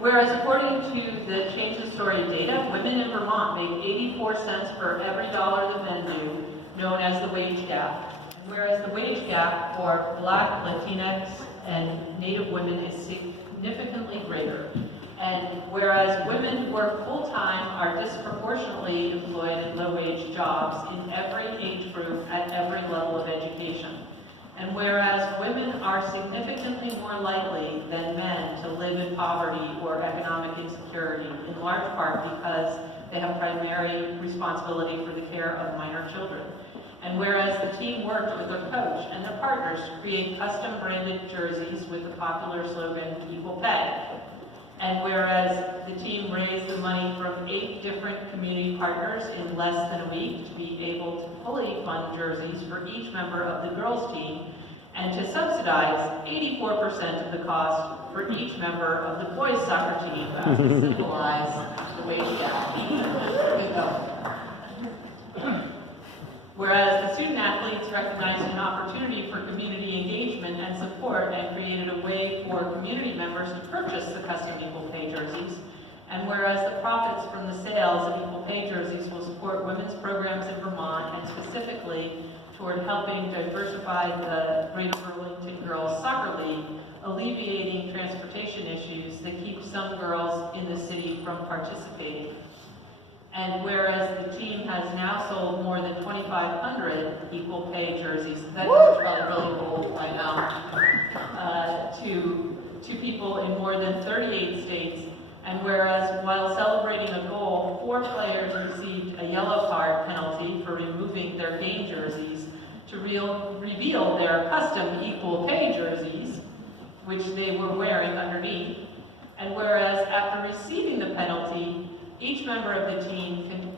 whereas according to the Change the Story data, women in Vermont make 84 cents for every dollar that men do, known as the wage gap. Whereas the wage gap for Black, Latinx, and Native women is significantly greater. And whereas women who work full-time are disproportionately employed in low-wage jobs in every age group at every level of education. And whereas women are significantly more likely than men to live in poverty or economic insecurity, in large part because they have primary responsibility for the care of minor children. And whereas the team worked with their coach and their partners to create custom-branded jerseys with the popular slogan, Equal Pay. And whereas the team raised the money from 8 different community partners in less than a week to be able to fully fund jerseys for each member of the girls' team, and to subsidize 84% of the cost for each member of the boys' soccer team to symbolize the wage gap. There we go. Whereas the student athletes recognized an opportunity for community engagement and support and created a way for community members to purchase the custom Equal Pay jerseys, and whereas the profits from the sales of Equal Pay jerseys will support women's programs in Vermont and specifically toward helping diversify the Greater Burlington Girls Soccer League, alleviating transportation issues that keep some girls in the city from participating. And whereas the team has now sold more than 2,500 Equal Pay jerseys, that number's probably really old by now, to people in more than 38 states, and whereas while celebrating a goal, 4 players received a yellow card penalty for removing their game jerseys to reveal their custom Equal Pay jerseys, which they were wearing underneath, and whereas after receiving the penalty, each member of the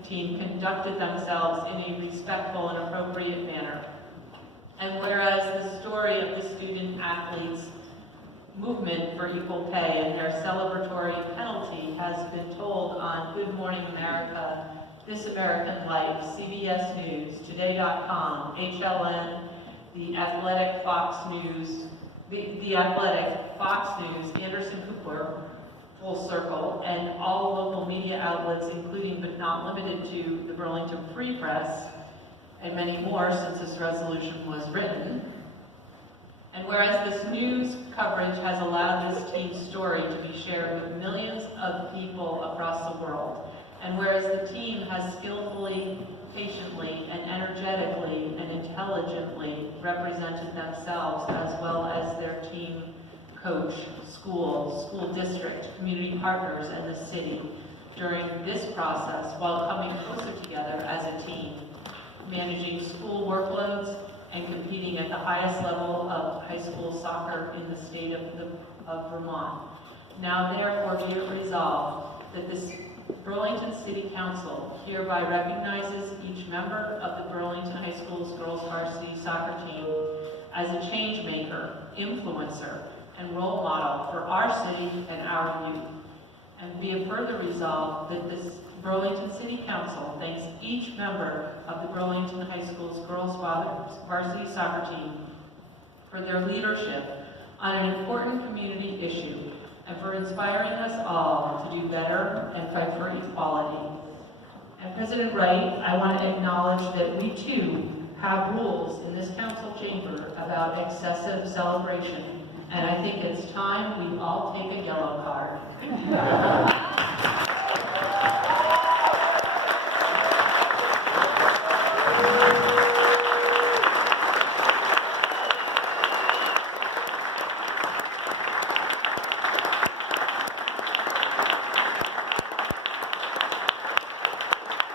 team conducted themselves in a respectful and appropriate manner. And whereas the story of the student athletes' movement for equal pay and their celebratory penalty has been told on Good Morning America, This American Life, CBS News, Today.com, HLN, The Athletic, Fox News, The Athletic, Fox News, Anderson Cooper, Full Circle, and all local media outlets, including but not limited to the Burlington Free Press, and many more since this resolution was written. And whereas this news coverage has allowed this team's story to be shared with millions of people across the world, and whereas the team has skillfully, patiently, and energetically and intelligently represented themselves as well as their team coach, school district, community partners, and the city during this process while coming closer together as a team, managing school workloads and competing at the highest level of high school soccer in the state of Vermont. Now therefore be it resolved that this Burlington City Council hereby recognizes each member of the Burlington High School's girls varsity soccer team as a change maker, influencer, and role model for our city and our youth. And be it further resolved that this Burlington City Council thanks each member of the Burlington High School's girls varsity soccer team for their leadership on an important community issue and for inspiring us all to do better and fight for equality. And President Wright, I want to acknowledge that we too have rules in this council chamber about excessive celebration. And I think it's time we all take a yellow card.